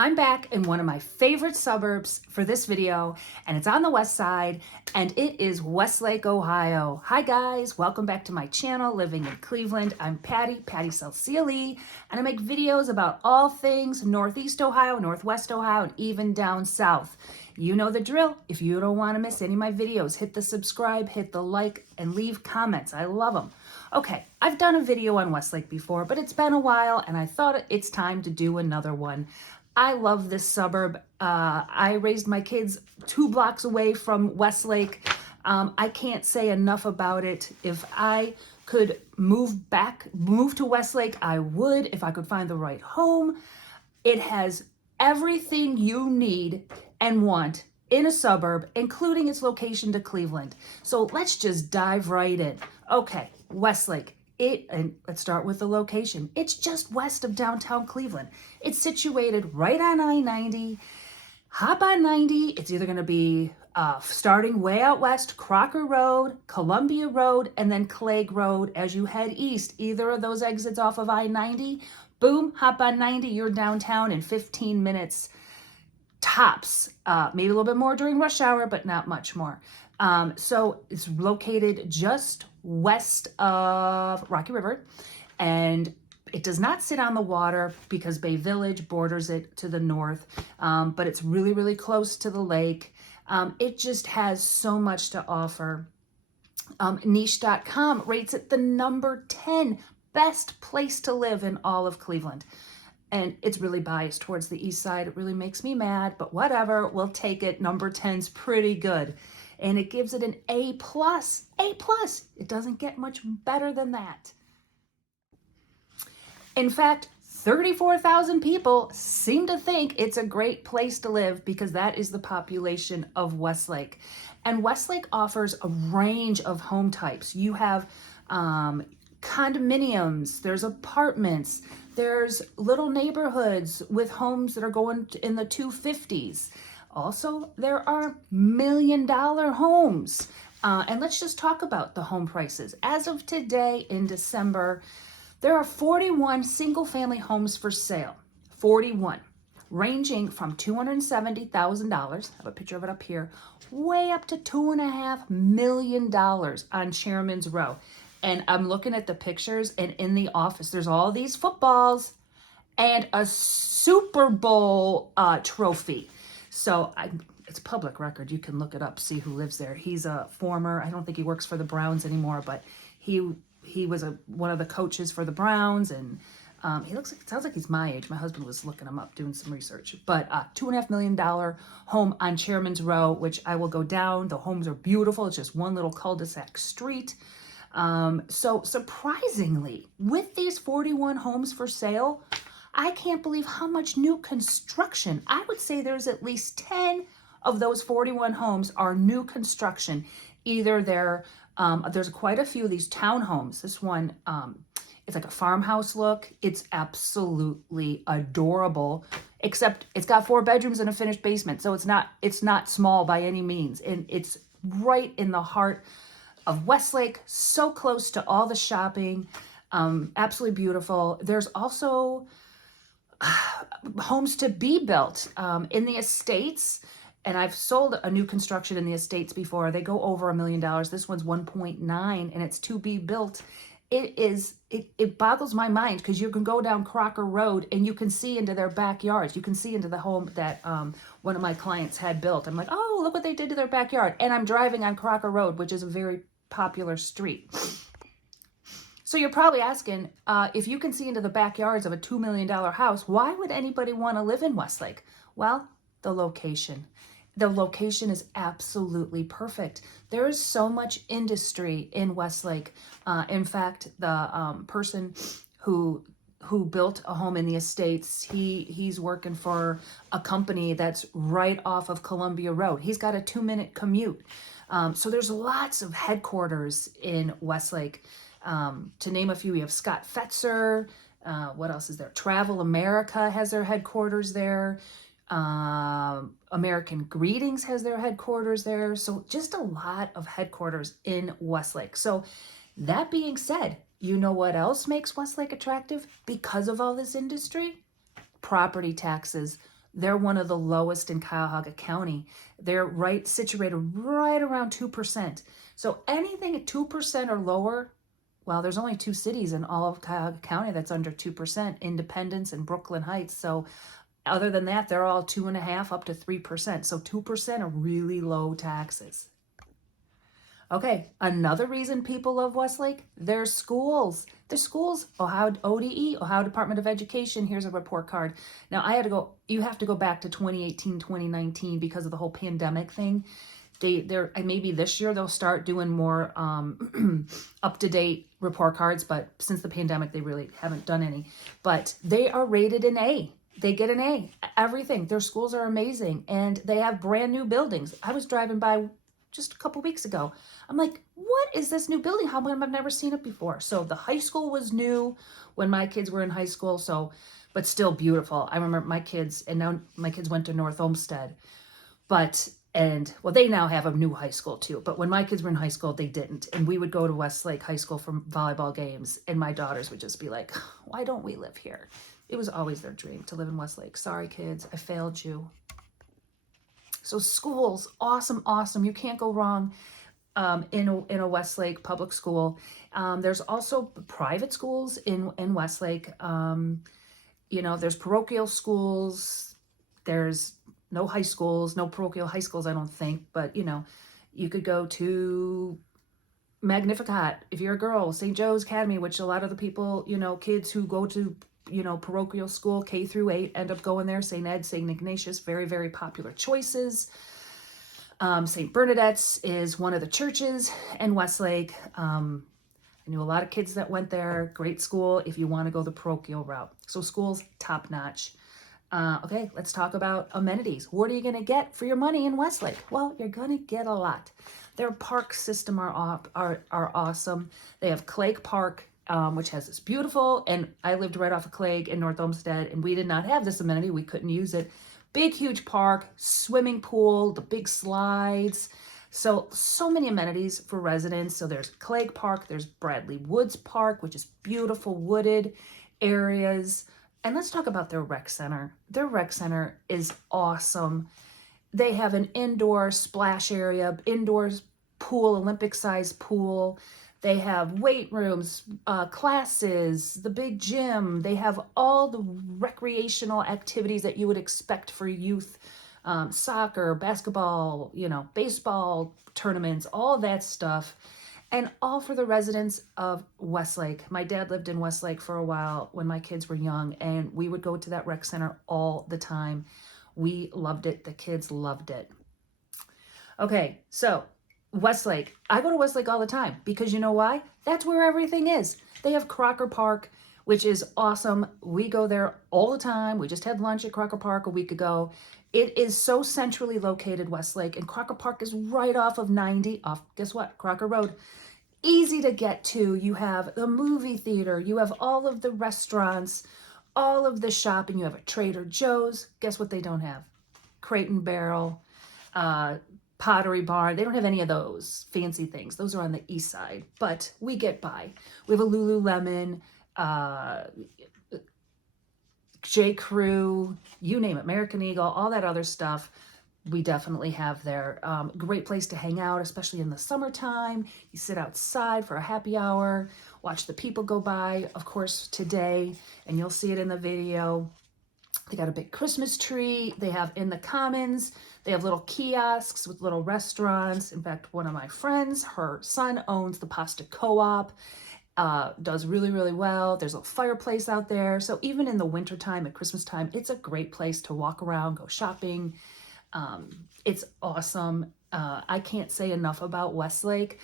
I'm back in one of my favorite suburbs for this video, and it's on the west side, and it is Westlake, Ohio. Hi guys, welcome back to my channel, Living in Cleveland. I'm Patty Salcioli, and I make videos about all things Northeast Ohio, Northwest Ohio, and even down south. You know the drill. If you don't want to miss any of my videos, hit the subscribe, hit the like, and leave comments. I love them. Okay, I've done a video on Westlake before, but it's been a while, and I thought it's time to do another one. I love this suburb. I raised my kids 2 blocks away from Westlake. I can't say enough about it. If I could move to Westlake, I would, if I could find the right home. It has everything you need and want in a suburb, including its location to Cleveland. So let's just dive right in. Okay, Westlake. And let's start with the location. It's just west of downtown Cleveland. It's situated right on I-90. Hop on 90. It's either going to be starting way out west, Crocker Road, Columbia Road, and then Clegg Road as you head east. Either of those exits off of I-90, boom, hop on 90. You're downtown in 15 minutes tops. Maybe a little bit more during rush hour, but not much more. So it's located just west of Rocky River, and it does not sit on the water because Bay Village borders it to the north, but it's really, really close to the lake. It just has so much to offer. Niche.com rates it the number 10 best place to live in all of Cleveland. And it's really biased towards the east side. It really makes me mad, but whatever, we'll take it. Number 10's pretty good. And it gives it an A+. A+. It doesn't get much better than that. In fact, 34,000 people seem to think it's a great place to live because that is the population of Westlake. And Westlake offers a range of home types. You have condominiums, there's apartments, there's little neighborhoods with homes that are going in the 250s. Also, there are $1 million homes. And let's just talk about the home prices. As of today in December, there are 41 single-family homes for sale. 41, ranging from $270,000, I have a picture of it up here, way up to $2.5 million on Chairman's Row. And I'm looking at the pictures, and in the office, there's all these footballs and a Super Bowl trophy. So it's public record. You can look it up, see who lives there. He's a former, I don't think he works for the Browns anymore, but he was one of the coaches for the Browns, and sounds like he's my age. My husband was looking him up, doing some research. But $2.5 million home on Chairman's Row, which I will go down. The homes are beautiful. It's just one little cul-de-sac street. So surprisingly, with these 41 homes for sale, I can't believe how much new construction. I would say there's at least 10 of those 41 homes are new construction. Either there's quite a few of these townhomes. This one, it's like a farmhouse look. It's absolutely adorable, except it's got 4 bedrooms and a finished basement. So it's not small by any means. And it's right in the heart of Westlake, so close to all the shopping. Absolutely beautiful. There's also homes to be built in the estates, and I've sold a new construction in the estates before. They go over $1 million. This one's 1.9, and it's to be built. It boggles my mind because you can go down Crocker Road and you can see into their backyards. You can see into the home that one of my clients had built. I'm like, oh, look what they did to their backyard. And I'm driving on Crocker Road, which is a very popular street. So you're probably asking, if you can see into the backyards of a $2 million house, why would anybody want to live in Westlake? Well, the location. The location is absolutely perfect. There is so much industry in Westlake. In fact, the person who built a home in the estates, he's working for a company that's right off of Columbia Road. He's got a 2-minute commute. So there's lots of headquarters in Westlake. To name a few, we have Scott Fetzer. What else is there? Travel America has their headquarters there. American Greetings has their headquarters there. So just a lot of headquarters in Westlake. So that being said, you know what else makes Westlake attractive because of all this industry? Property taxes. They're one of the lowest in Cuyahoga County. They're situated right around 2%. So anything at 2% or lower, well, there's only 2 cities in all of Cuyahoga County that's under 2%, Independence and Brooklyn Heights. So other than that, they're all 2.5% up to 3%. So 2% are really low taxes. Okay, another reason people love Westlake, their schools. Their schools, Ohio ODE, Ohio Department of Education, here's a report card. Now you have to go back to 2018, 2019 because of the whole pandemic thing. Maybe this year they'll start doing more up-to-date report cards, but since the pandemic, they really haven't done any. But they are rated an A. They get an A. Everything. Their schools are amazing, and they have brand new buildings. I was driving by just a couple weeks ago. I'm like, what is this new building? How come I've never seen it before? So the high school was new when my kids were in high school, but still beautiful. I remember my kids, and now my kids went to North Olmsted, well, they now have a new high school too. But when my kids were in high school, they didn't. And we would go to Westlake High School for volleyball games, and my daughters would just be like, why don't we live here? It was always their dream to live in Westlake. Sorry, kids, I failed you. So schools, awesome, awesome. You can't go wrong in a Westlake public school. There's also private schools in Westlake. There's parochial schools. There's no high schools, no parochial high schools, I don't think. But, you could go to Magnificat if you're a girl, St. Joe's Academy, which a lot of the people, kids who go to parochial school K through 8 end up going there. St. Ed, St. Ignatius, very, very popular choices. St. Bernadette's is one of the churches in Westlake. I knew a lot of kids that went there. Great school if you want to go the parochial route. So schools, top notch. Okay, let's talk about amenities. What are you going to get for your money in Westlake? Well, you're going to get a lot. Their park system are awesome. They have Clague Park, which has this beautiful, and I lived right off of Clague in North Olmsted, and we did not have this amenity. We couldn't use it. Big, huge park, swimming pool, the big slides. So many amenities for residents. So there's Clague Park, there's Bradley Woods Park, which is beautiful wooded areas. And let's talk about their rec center. Their rec center is awesome. They have an indoor splash area, indoor pool, Olympic-sized pool. They have weight rooms, classes, the big gym. They have all the recreational activities that you would expect for youth, soccer, basketball, baseball tournaments, all that stuff. And all for the residents of Westlake. My dad lived in Westlake for a while when my kids were young, and we would go to that rec center all the time. We loved it. The kids loved it. Okay, so Westlake. I go to Westlake all the time because you know why? That's where everything is. They have Crocker Park, which is awesome. We go there all the time. We just had lunch at Crocker Park a week ago. It is so centrally located, Westlake, and Crocker Park is right off of 90, guess what? Crocker Road. Easy to get to. You have the movie theater. You have all of the restaurants, all of the shopping. You have a Trader Joe's. Guess what they don't have? Crate and Barrel, Pottery Barn. They don't have any of those fancy things. Those are on the east side, but we get by. We have a Lululemon, J. Crew, you name it, American Eagle, all that other stuff. We definitely have there. Great place to hang out, especially in the summertime. You sit outside for a happy hour, watch the people go by. Of course, today, and you'll see it in the video, they got a big Christmas tree. They have in the commons, they have little kiosks with little restaurants. In fact, one of my friends, her son owns the Pasta Co-op, does really, really well. There's a fireplace out there. So even in the wintertime, at Christmas time, it's a great place to walk around, go shopping. It's awesome. I can't say enough about Westlake.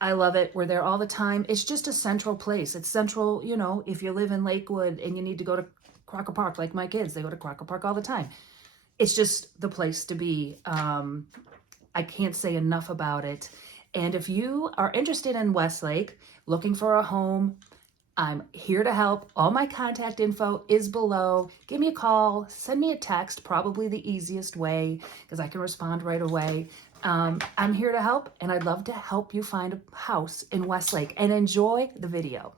I love it. We're there all the time. It's just a central place. It's central, if you live in Lakewood and you need to go to Crocker Park, like my kids, they go to Crocker Park all the time. It's just the place to be. I can't say enough about it. And if you are interested in Westlake, looking for a home, I'm here to help. All my contact info is below. Give me a call, send me a text, probably the easiest way because I can respond right away. I'm here to help, and I'd love to help you find a house in Westlake, and enjoy the video.